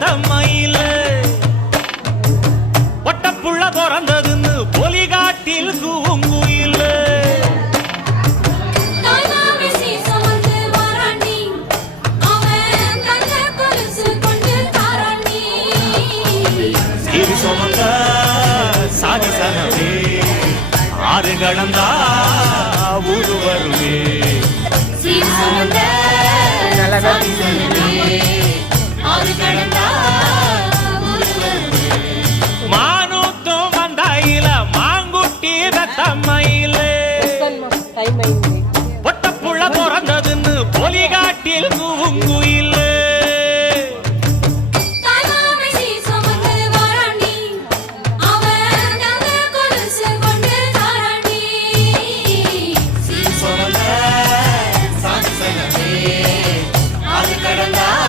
வளர்த்த மயில ஒட்டப்புள்ள பிறந்ததுன்னு பொலிகாட்டில் கூங்குயில இது சுமந்த சாதி சனவே ஆறு கடந்தா ஊரு வருவே நல்லதா